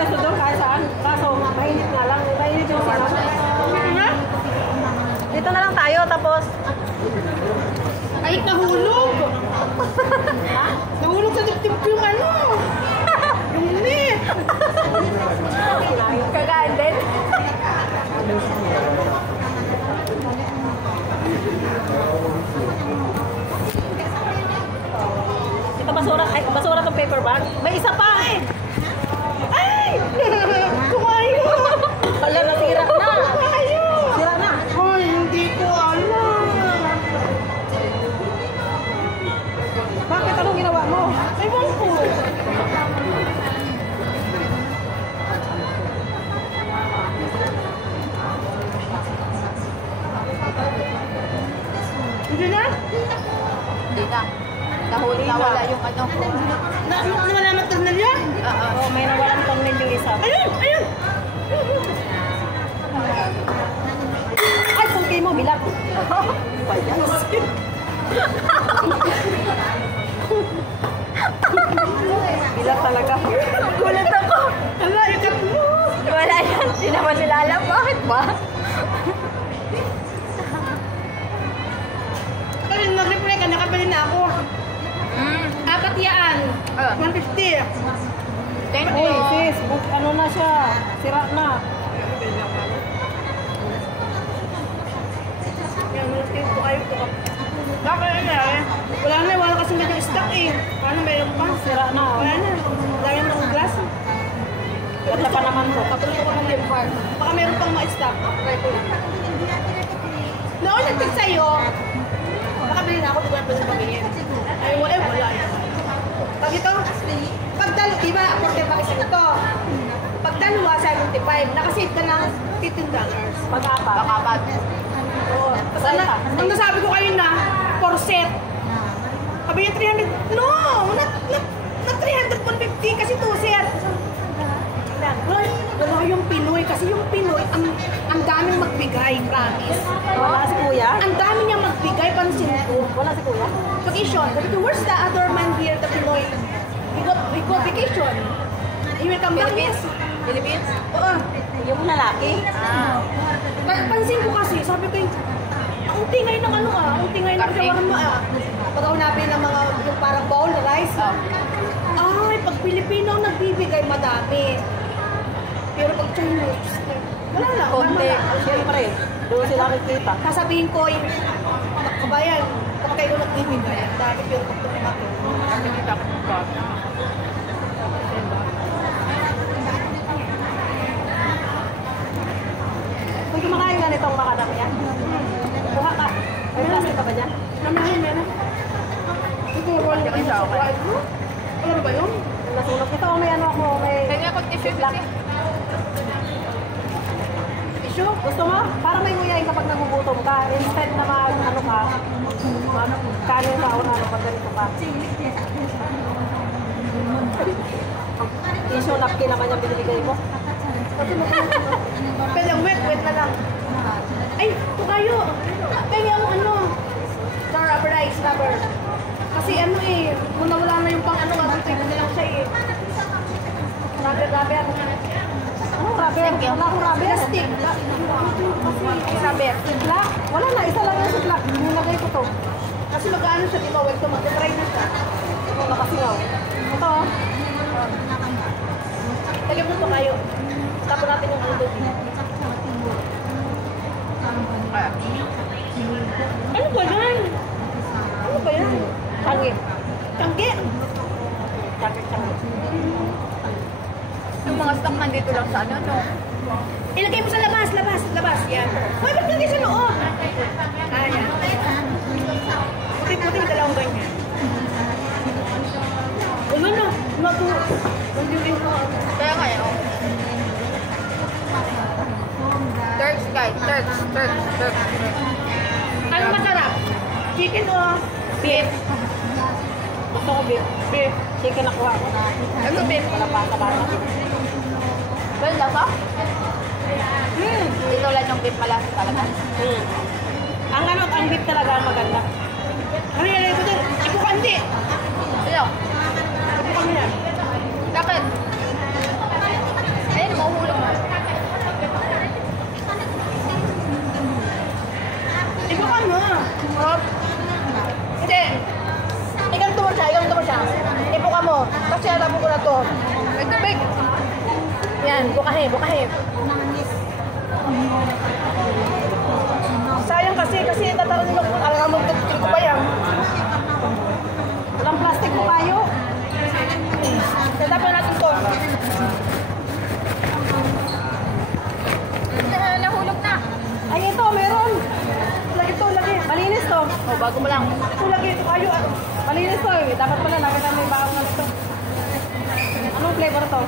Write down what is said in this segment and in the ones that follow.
pwesto doon kahit saan. Kaso, mainit nga lang. Mainit yung sarap. Dito na lang tayo, tapos... Ay, nahulog! Ha? Nahulog sa dibdib ko yung ano! Yung net! Kagaan din. Ito basura. Ay, basura tong paper bag. May isa pa eh. Ay! Kumayo! Wala, nasira na. Kumayo! Sira na. Ay, hindi ko alam! Bakit? Anong ginawa mo? Ewan ko! Hindi na? Hindi na. Nawala yung ano. Nawala maternal yan? Oo, may nawalang thumbnail yung isa. Ayun! Ayun! Ay, sungkay mo, bilat. Bilat talaga. Gulat ako. Ala, ikat mo! Wala yan. Hindi naman nila alam. Bakit ba? Kasi nag-reply ka, nakabili na ako. Apat yan. 150. Thank Uy, you. sis, ano na siya? Sira na. Yan, malapit ko kayo po. Bakit ano eh? Wala kasi medyo stock eh. Paano mayroon pa? Sira na. Wala na. Dami ng glass. Ganda pa naman to. Patulog ko ng limbar. Baka mayroon pang ma-stock. Try ko lang. Noon nagpig sa'yo, nakabili na ako, di ko na pwede pamilyin. Ay, wala. Pag ito, pag dalo, di ba, 45 isa ito. Pag dalawa, 75. Nakasave ka ng $15. Pag-apa. Bakapat. Oo. Tapos ang nasabi ko kayo na, 4 set. Sabi niya 300. No! Na 350 kasi 2 set. Wala yung Pinoy. Kasi yung Pinoy, ang daming magbigay, promise. Wala si kuya? Ang dami niya magbigay, pansin ko. Wala si kuya? Vacation. Sabi ko, where's the other man here, the Pinoy? We got vacation. You will come back. Philippines? Philippines? Oo. Yung lalaki? Pansin ko kasi, sabi ko ang tingay ng ano ang tingay ng shawarma Pag hanapin ng mga yung parang bowl na rice. Ay, pag Pilipino ang nagbibigay, madami. Pero pag Chinese, wala lang. Konti. Siyempre, doon sila nakikita. Sasabihin ko yung kabayan, kapag kayo nagbibigay, dahil pero pag tumaki. Kung kumakain nga nitong makadam yan, kuha ka. May plastic ka ba dyan? Meron. Ito yung roll ng isa. Ano ba yun? Nasunog. Ito, may ano ako, may... Kaya ko tissue lang. Issue? Gusto mo? Para may nguyain kapag nagugutom ka. Instead na ano ka, kanin ka o ano pag ganito ka. Tissue napkin naman yung binibigay mo. Pwede wet na lang. Ay, ito kayo. Kaya yung ano, star rubber rice, rubber. Kasi ano eh, kung nawala na yung pang ano, ito na lang siya eh. Rubber. Ano, rubber? Wala akong rubber. Plastic. Ay, rubber. Sidla? Wala na, isa lang yung sidla. Nilagay ko to. Kasi mag-ano siya, di ba? Wag ito, mag-dry na siya. Ito, nakasingaw. Ito, Lagyan mo ito kayo. Tapos natin yung ulo. Ano ba yan? Ano ba yan? Tangi. Tangge. Tangi. Yung mga stock nandito lang sa ano, no? Ilagay mo sa labas. Yan. Hoy, ba't lagay sa loob? Yan. Puti-puti, dalawang ganyan. Ano na? Nag-uling ko. Kaya kayo. Turks, guys. Turks. Ano masarap? Chicken o beef? Gusto ko beef. Beef. Chicken nakuha ko. Ano beef? Wala pa sa bata. Well, lasa? Ito lang yung beef malasa talaga. Ang beef talaga ang maganda. Ano yan? Ito din. Ipo kandi. Sino? Ipo kami yan. Bakit? tatapon ko na to. May tubig. Yan, bukahe. Sayang kasi tataran nila kung alam mo ko pa yan. Walang plastic mo kayo. Tatapon natin to. Nahulog na. Ay, ito, meron. Lagi. Malinis to. Oh, bago mo lang. Ito lagi, ito kayo. Malinis to eh. Dapat pala nakita may bawang na to. Anong flavor to?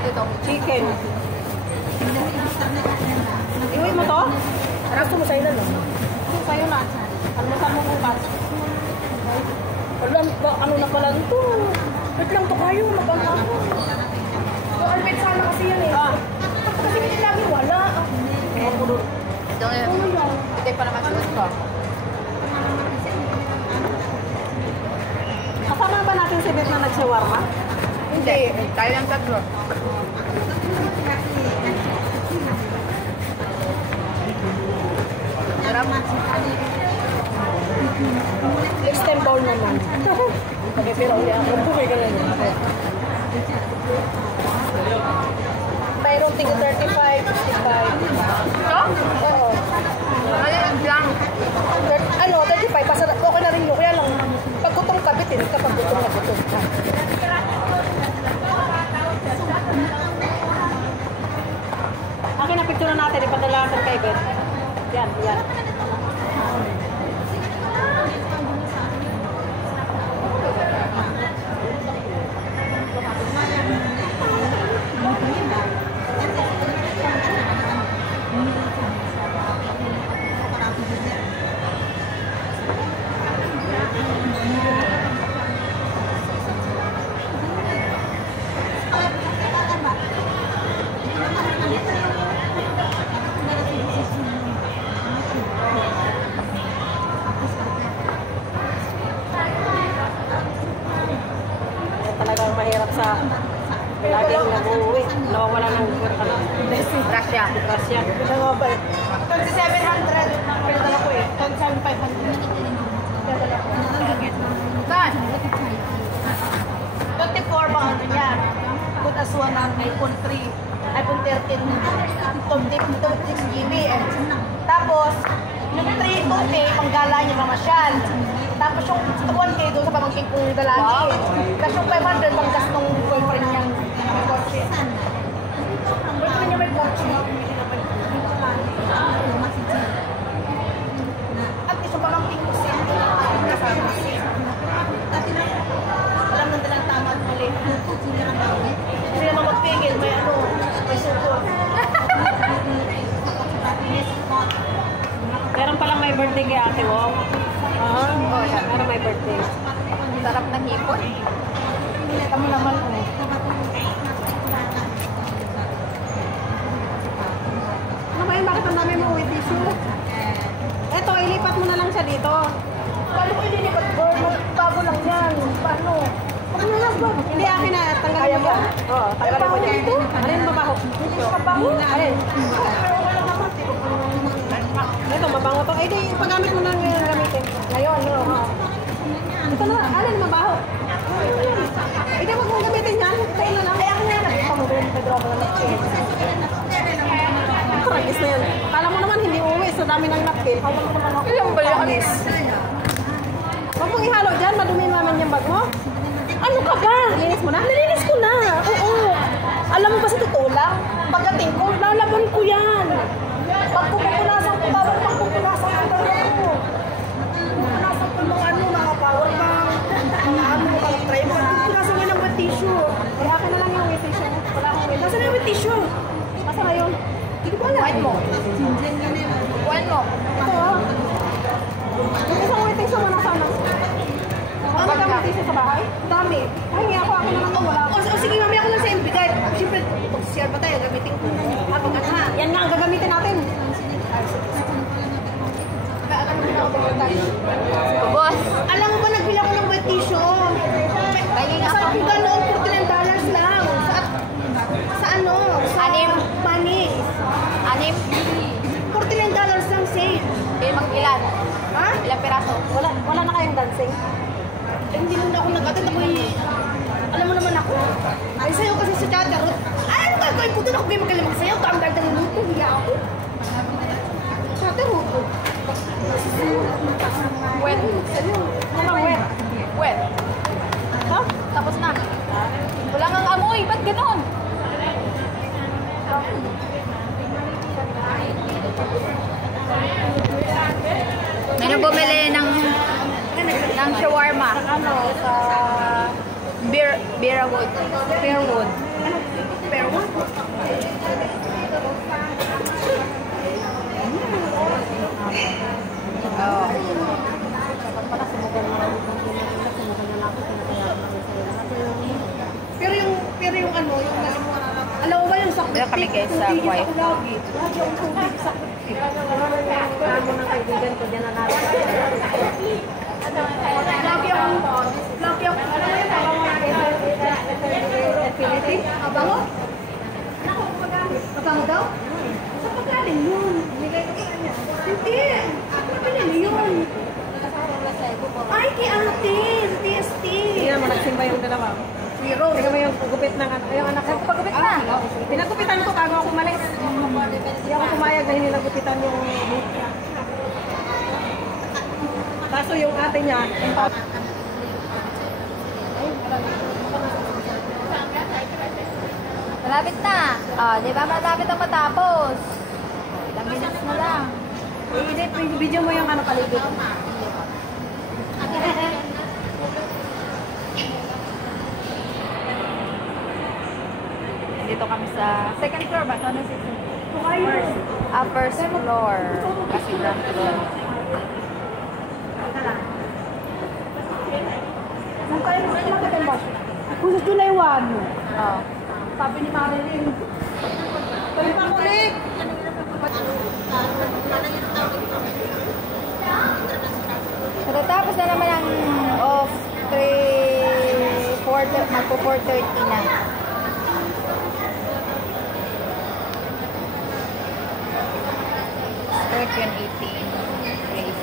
Dito. Chicken. Iuwi mo to? Gusto mo sa'yo na, no? Sa'yo na. Almusal mo bukas. Wala, ano na pala ito? Wait lang to kayo, mabangka ko. Alpit sana kasi yan eh. Kasi hindi lagi wala. Ito ngayon. Hindi pa naman sulit ko. Kasama ba natin si Beth na nag-shawarma? Hindi. Tayo lang tatlo. Sarap. Next time bowl naman. Okay, pero ulit ako. Bumay ka na yun. Mayroong tingin 35, 55. Ito? Oo. Maliit lang. 35. Pasarap. Okay na rin yun. Kaya lang, pag gutom ka, bitin ka. Pag gutom na gutom ka. Akin na picture natin. Ipadala natin kay Beth. Yan. Talagang mahirap sa laging nag-uwi. Nawawala ng Russia. grasya. Ito nga ba? 2,700. Pero dala ko eh. 2,500. Dala ko. Saan? 24 bang ano niya? Put as one ang iPhone 3. iPhone 13. 26 GB eh. Tapos, yung 3 2K, panggala niya mamasyal. Tapos yung 1K doon sa pamangking kong dalagi. Tapos yung 500 pang gas nung boyfriend niyang may kotse. Boyfriend niya may kotse. At isa pamangking ko siya. Alam nang dalang tama at mali. Hindi naman magpigil, may ano, may support. Meron palang may birthday kay Ate Wong. Oh, yan. Meron may birthday. Sarap ng hipon. Kami naman, Ano ba yun? Bakit ang dami mo with tissue? Eto, ilipat mo na lang siya dito. paano ko hindi ba't bago lang yan? Paano? Ano lang ba? Hindi akin na. Tanggalin Kaya mo ba? yan. Oo, tanggalin mo yan. Alin mabaho? Hindi siya mabango. Alin? Pero wala naman. Ito, mabango to. Eh, di, paggamit mo na ngayon gamitin. Ngayon, no? Ito na, alin mabaho? Eh, di, wag mong gamitin yan. Tayo na lang. Kaya ako nga nagpa mo rin sa drama ng Karagis na yan. Akala mo naman hindi uwi sa dami ng napkin. Hawak mo naman ako. Ilang ba yan? Karagis. Huwag mong ihalo dyan. Madumi naman yung bag mo. Ano ka ba? Nilinis mo na? Nalinis ko na. Oo. Alam mo ba sa totoo lang? Pagdating ko, lalaban ko yan. Pag pupunasan ko, bawal pag pupunasan ko talaga ko. Pupunasan ko mga ano, mga power bank, mga ano, mga try. Pupunasan ko ng wet tissue. Eh, akin na lang yung wet tissue. Wala akong wet Nasaan na yung wet tissue? Masa na yun? Hindi ko alam. Kuhain mo. Kuhain mo. Ito, oh. Yung isang wet tissue mo na sana. Ano ka wet tissue sa bahay? Dami. Ay, nga ako. Akin na lang to. Wala ako. O sige, mamaya ko lang sa bigay. Siyempre, pag-share pa tayo, gamitin ko. Pag ano ha? Yan nga ang gagamitin natin. Alam mo na ako tayo. Boss. Alam mo ba, nagbili ako ng wet tissue? Sa piga noon, $49 lang. Sa ano? Sa Anim. Manis. 6. $49 lang sale. Eh, mag-ilan? Ha? Ilang piraso? Wala na kayong dancing. hindi muna ako nag-attend. Ako'y, alam mo naman ako. Ay, sayo kasi sa Chatarot. Ay, ano gagawin ko doon? Ako kayo magaling magsayaw. Dami-dami ng luto. Hiya ako. Chatarot. Wet. Ano wet? Wet. Ha? Tapos na. Wala kang amoy. Ba't ganon? Meron bumili ng shawarma. Ano? Sa... Beerwood. Fairwood. Pero, Oh. pero yung ano, yung alam mo ba yung sa Meron kami guys sa tubig wife. ako lagi. Lagi yung tubig sa Kamo ng kaibigan ko, dyan na natin. lagi ako, Infinity? abango? Abango daw? Sa pagkaling yun. Hindi. Ako pinili yun. Ay, kay ate. Sa TST. Tingnan mo, nagsimba yung dalawa. Zero. Tingnan mo yung gupit ng yung anak ko. Pagupit na. Pinagupitan ko bago ako umalis. Hindi ako pumayag na hindi nagupitan yung buhok niya. Kaso yung ate niya, Malapit na. Oh, di ba malapit ang matapos? Ilang minutes na lang. i-edit, video mo yung ano paligid. Dito kami sa second floor ba? Ano si first floor. Kasi ground floor. Nang kayo mo sila ka ba? Kung sa July 1. Oh. Sabi ni Marilyn. Kali pa kulik. Natatapos na naman ang of 3:4, magpo 4:30 na. Start yun 18 days.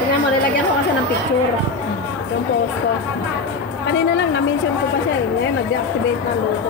Tingnan mo, nilagyan ko kasi ng picture. Yung post ko. Kanina lang, na-mention ko pa siya eh. Ngayon, nag-deactivate na logo.